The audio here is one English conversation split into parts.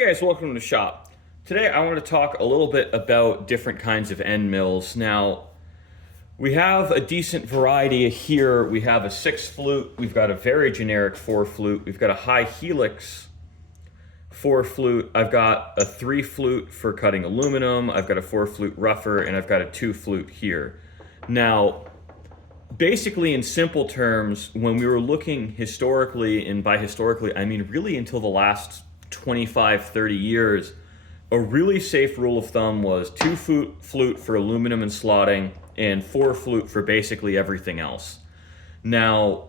Hey guys, welcome to the shop. Today I want to talk a little bit about different kinds of end mills. Now, we have a decent variety here. We have a 6 flute, we've got a very generic 4 flute, we've got a high helix 4 flute, I've got a 3 flute for cutting aluminum, I've got a 4 flute rougher, and I've got a 2 flute here. Now, basically in simple terms, when we were looking historically, and by historically I mean really until the last 25, 30 years, a really safe rule of thumb was 2 flute for aluminum and slotting and 4 flute for basically everything else. Now,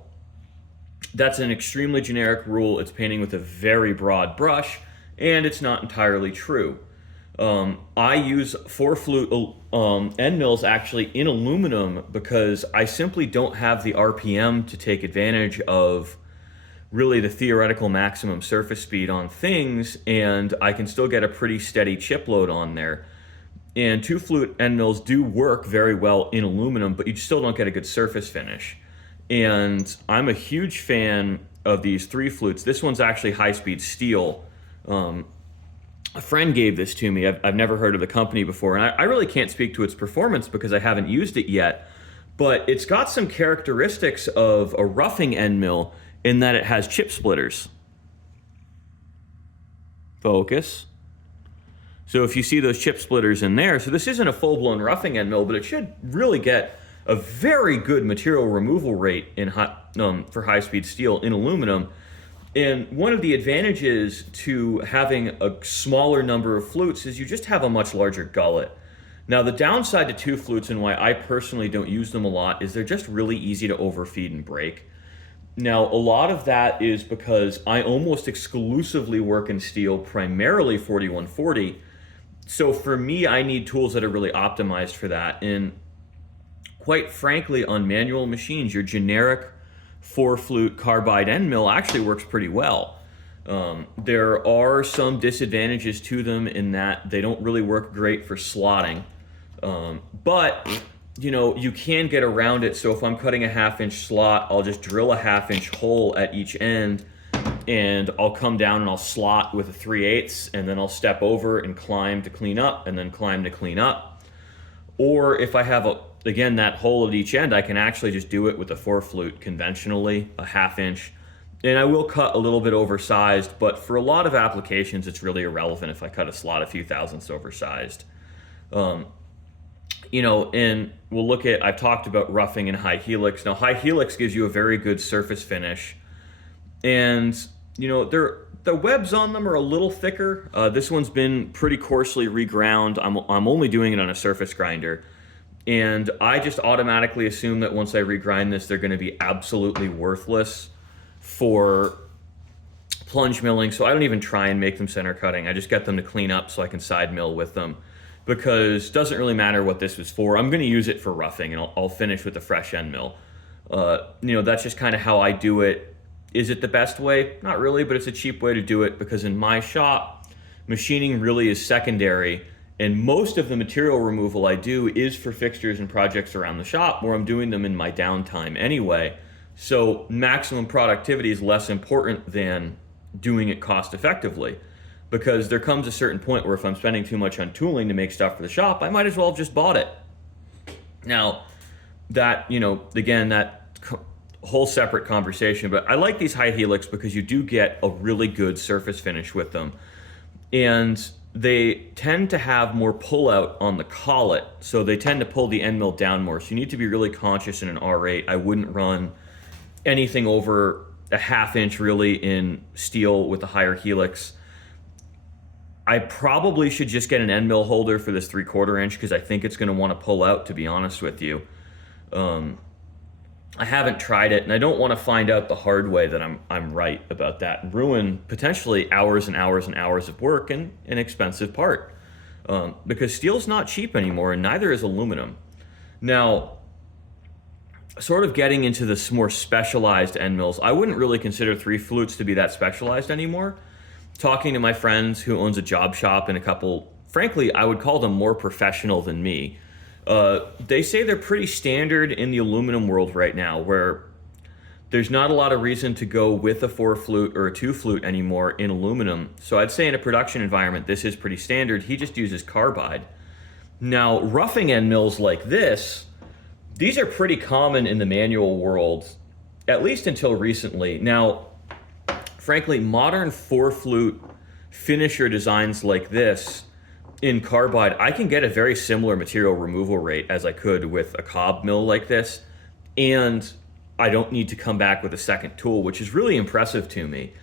that's an extremely generic rule. It's painting with a very broad brush, and it's not entirely true. I use 4 flute end mills actually in aluminum because I simply don't have the RPM to take advantage of really the theoretical maximum surface speed on things, and I can still get a pretty steady chip load on there. And 2 flute end mills do work very well in aluminum, but you still don't get a good surface finish. And I'm a huge fan of these 3 flutes. This one's actually high-speed steel. A friend gave this to me. I've never heard of the company before, and I really can't speak to its performance because I haven't used it yet. But it's got some characteristics of a roughing end mill in that it has chip splitters. Focus. So if you see those chip splitters in there, so this isn't a full-blown roughing end mill, but it should really get a very good material removal rate for high-speed steel in aluminum. And one of the advantages to having a smaller number of flutes is you just have a much larger gullet. Now, the downside to 2 flutes and why I personally don't use them a lot is they're just really easy to overfeed and break. Now, a lot of that is because I almost exclusively work in steel, primarily 4140. So for me, I need tools that are really optimized for that. And quite frankly, on manual machines, your generic 4 flute carbide end mill actually works pretty well. There are some disadvantages to them in that they don't really work great for slotting. But you can get around it. So if I'm cutting a 1/2-inch slot, I'll just drill a 1/2-inch hole at each end, and I'll come down and I'll slot with a 3/8, and then I'll step over and climb to clean up, and then climb to clean up. Or if I have again that hole at each end, I can actually just do it with a 4 flute conventionally, a 1/2-inch. And I will cut a little bit oversized, but for a lot of applications, it's really irrelevant if I cut a slot a few thousandths oversized. And we'll look at, I've talked about roughing and high helix. Now, high helix gives you a very good surface finish. And, the webs on them are a little thicker. This one's been pretty coarsely reground. I'm only doing it on a surface grinder. And I just automatically assume that once I regrind this, they're going to be absolutely worthless for plunge milling. So I don't even try and make them center cutting. I just get them to clean up so I can side mill with them. Because it doesn't really matter what this was for. I'm going to use it for roughing, and I'll finish with a fresh end mill. That's just kind of how I do it. Is it the best way? Not really, but it's a cheap way to do it because in my shop, machining really is secondary, and most of the material removal I do is for fixtures and projects around the shop where I'm doing them in my downtime anyway. So maximum productivity is less important than doing it cost effectively. Because there comes a certain point where if I'm spending too much on tooling to make stuff for the shop, I might as well have just bought it. Now, that, again, that whole separate conversation, but I like these high helix because you do get a really good surface finish with them. And they tend to have more pull out on the collet, so they tend to pull the end mill down more. So you need to be really conscious in an R8. I wouldn't run anything over a 1/2-inch really in steel with a higher helix. I probably should just get an end mill holder for this 3/4 inch because I think it's going to want to pull out, to be honest with you. I haven't tried it, and I don't want to find out the hard way that I'm right about that and ruin potentially hours and hours and hours of work and an expensive part. Because steel's not cheap anymore, and neither is aluminum. Now, sort of getting into this more specialized end mills, I wouldn't really consider 3 flutes to be that specialized anymore. Talking to my friends who owns a job shop and a couple, frankly, I would call them more professional than me. They say they're pretty standard in the aluminum world right now, where there's not a lot of reason to go with a 4 flute or a 2 flute anymore in aluminum. So I'd say in a production environment, this is pretty standard. He just uses carbide. Now, roughing end mills like this, these are pretty common in the manual world, at least until recently. Now, frankly, modern 4 flute finisher designs like this in carbide, I can get a very similar material removal rate as I could with a cob mill like this, and I don't need to come back with a second tool, which is really impressive to me.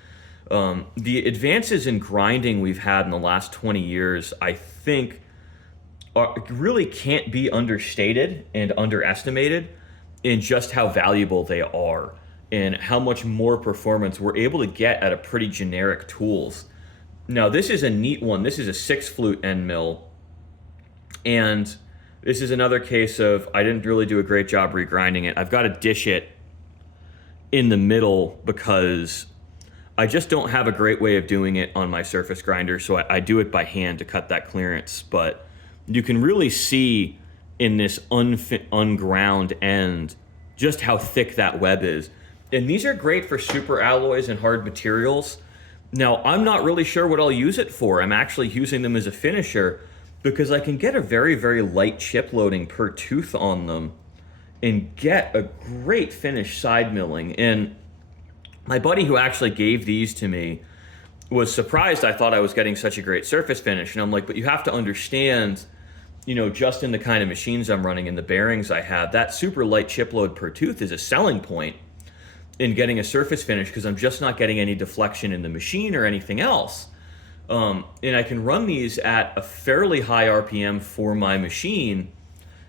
The advances in grinding we've had in the last 20 years, I think, really can't be understated and underestimated in just how valuable they are and how much more performance we're able to get out of pretty generic tools. Now, this is a neat one. This is a 6 flute end mill, and this is another case of I didn't really do a great job regrinding it. I've got to dish it in the middle because I just don't have a great way of doing it on my surface grinder, so I do it by hand to cut that clearance. But you can really see in this unground end just how thick that web is. And these are great for super alloys and hard materials. Now, I'm not really sure what I'll use it for. I'm actually using them as a finisher because I can get a very, very light chip loading per tooth on them and get a great finish side milling. And my buddy who actually gave these to me was surprised I thought I was getting such a great surface finish. And I'm like, but you have to understand, you know, just in the kind of machines I'm running and the bearings I have, that super light chip load per tooth is a selling point in getting a surface finish because I'm just not getting any deflection in the machine or anything else. And I can run these at a fairly high RPM for my machine,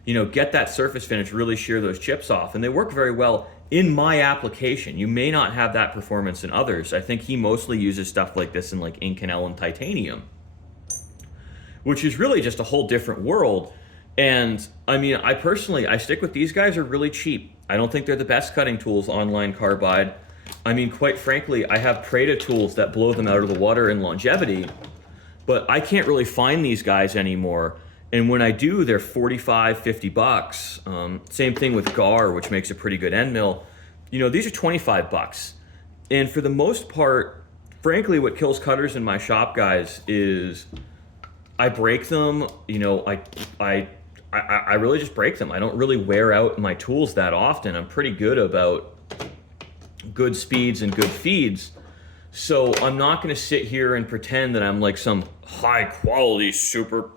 you know, get that surface finish, really shear those chips off. And they work very well in my application. You may not have that performance in others. I think he mostly uses stuff like this in like Inconel and titanium, which is really just a whole different world. And I mean, I stick with these guys. Are really cheap. I don't think they're the best cutting tools on carbide. I mean, quite frankly, I have Preda tools that blow them out of the water in longevity, but I can't really find these guys anymore. And when I do, they're 45, 50 bucks. Same thing with Gar, which makes a pretty good end mill. You know, these are 25 bucks. And for the most part, frankly, what kills cutters in my shop, guys, is I break them. You know, I really just break them. I don't really wear out my tools that often. I'm pretty good about good speeds and good feeds. So I'm not going to sit here and pretend that I'm like some high quality, super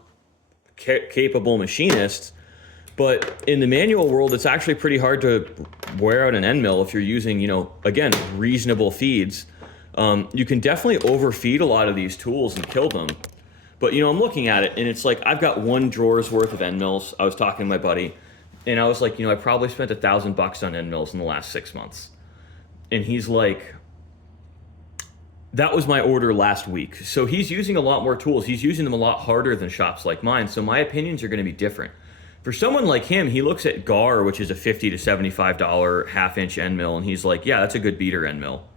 capable machinist. But in the manual world, it's actually pretty hard to wear out an end mill if you're using, you know, again, reasonable feeds. You can definitely overfeed a lot of these tools and kill them. But, you know, I'm looking at it and it's like I've got one drawer's worth of end mills. I was talking to my buddy and I was like, you know, I probably spent $1,000 on end mills in the last 6 months. And he's like, that was my order last week. So he's using a lot more tools. He's using them a lot harder than shops like mine. So my opinions are going to be different. For someone like him, he looks at Gar, which is a $50 to $75 half-inch end mill, and he's like, yeah, that's a good beater end mill.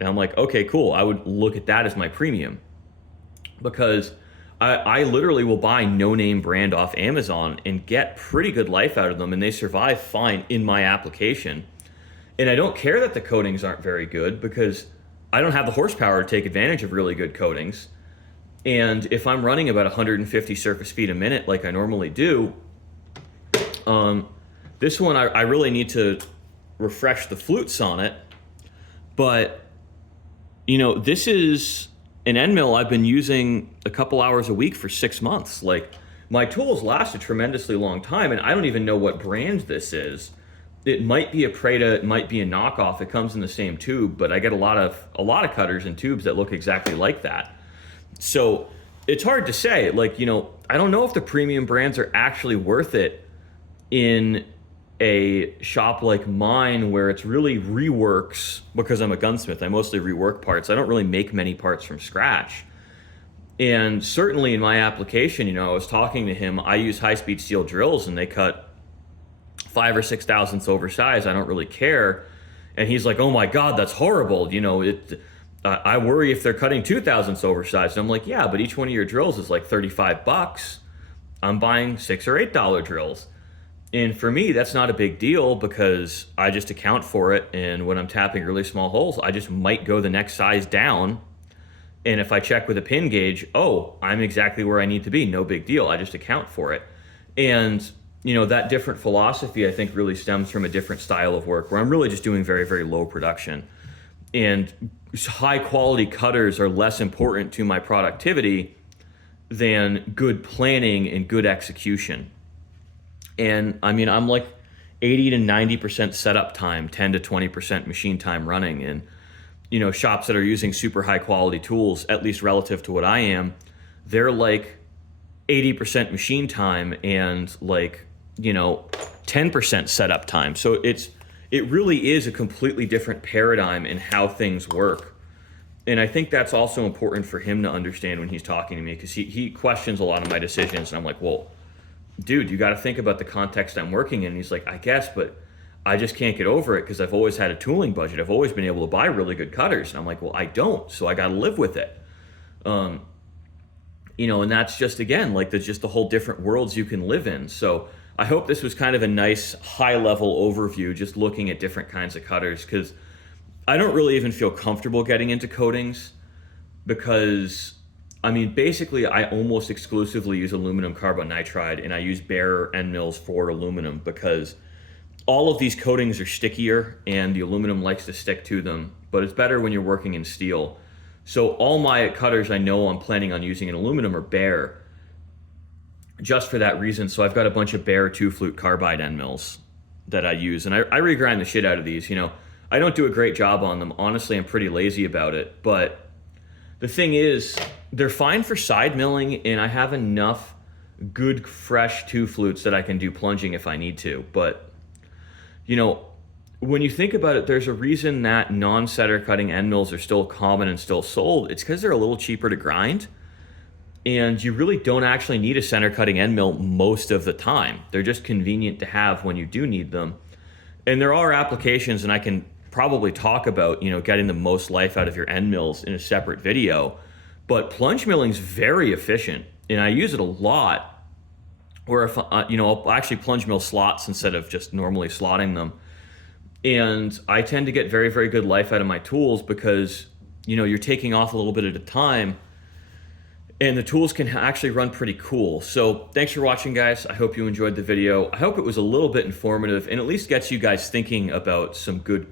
And I'm like, okay, cool. I would look at that as my premium. Because I literally will buy no-name brand off Amazon and get pretty good life out of them, and they survive fine in my application. And I don't care that the coatings aren't very good because I don't have the horsepower to take advantage of really good coatings. And if I'm running about 150 surface feet a minute like I normally do, this one I really need to refresh the flutes on it. But, you know, this is an end mill I've been using a couple hours a week for 6 months. Like, my tools last a tremendously long time, and I don't even know what brand this is. It might be a Preda, it might be a knockoff. It comes in the same tube, but I get a lot of cutters and tubes that look exactly like that. So it's hard to say. Like, you know, I don't know if the premium brands are actually worth it in a shop like mine where it's really reworks. Because I'm a gunsmith, I mostly rework parts. I don't really make many parts from scratch. And certainly in my application, you know, I was talking to him, I use high-speed steel drills and they cut 5 or 6 thousandths oversized. I don't really care. And he's like, oh my God, that's horrible. You know, I worry if they're cutting 2 thousandths oversized. And I'm like, yeah, but each one of your drills is like 35 bucks. I'm buying $6 or $8 drills. And for me, that's not a big deal because I just account for it. And when I'm tapping really small holes, I just might go the next size down. And if I check with a pin gauge, oh, I'm exactly where I need to be. No big deal. I just account for it. And, that different philosophy, I think, really stems from a different style of work where I'm really just doing very, very low production. And high quality cutters are less important to my productivity than good planning and good execution. And I mean, I'm like 80 to 90% setup time, 10 to 20% machine time running. And, shops that are using super high quality tools, at least relative to what I am, they're like 80% machine time and like, 10% setup time. So it really is a completely different paradigm in how things work. And I think that's also important for him to understand when he's talking to me, because he questions a lot of my decisions. And I'm like, well, dude, you got to think about the context I'm working in. And he's like, I guess, but I just can't get over it because I've always had a tooling budget. I've always been able to buy really good cutters. And I'm like, well, I don't, so I got to live with it. And that's just, again, like there's just the whole different worlds you can live in. So I hope this was kind of a nice high level overview, just looking at different kinds of cutters, because I don't really even feel comfortable getting into coatings because, I mean, basically I almost exclusively use aluminum carbonitride, and I use bare end mills for aluminum because all of these coatings are stickier and the aluminum likes to stick to them, but it's better when you're working in steel. So all my cutters I know I'm planning on using in aluminum are bare, just for that reason. So I've got a bunch of bare 2-flute carbide end mills that I use, and I regrind the shit out of these. I don't do a great job on them. Honestly, I'm pretty lazy about it, but the thing is, they're fine for side milling, and I have enough good fresh 2-flutes that I can do plunging if I need to. But when you think about it, there's a reason that non-setter cutting end mills are still common and still sold. It's because they're a little cheaper to grind, and you really don't actually need a center cutting end mill most of the time. They're just convenient to have when you do need them. And there are applications, and I can probably talk about, getting the most life out of your end mills in a separate video. But plunge milling is very efficient, and I use it a lot. Where if I'll actually plunge mill slots instead of just normally slotting them. And I tend to get very, very good life out of my tools because, you're taking off a little bit at a time, and the tools can actually run pretty cool. So thanks for watching, guys. I hope you enjoyed the video. I hope it was a little bit informative and at least gets you guys thinking about some good,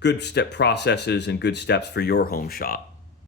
good step processes and good steps for your home shop.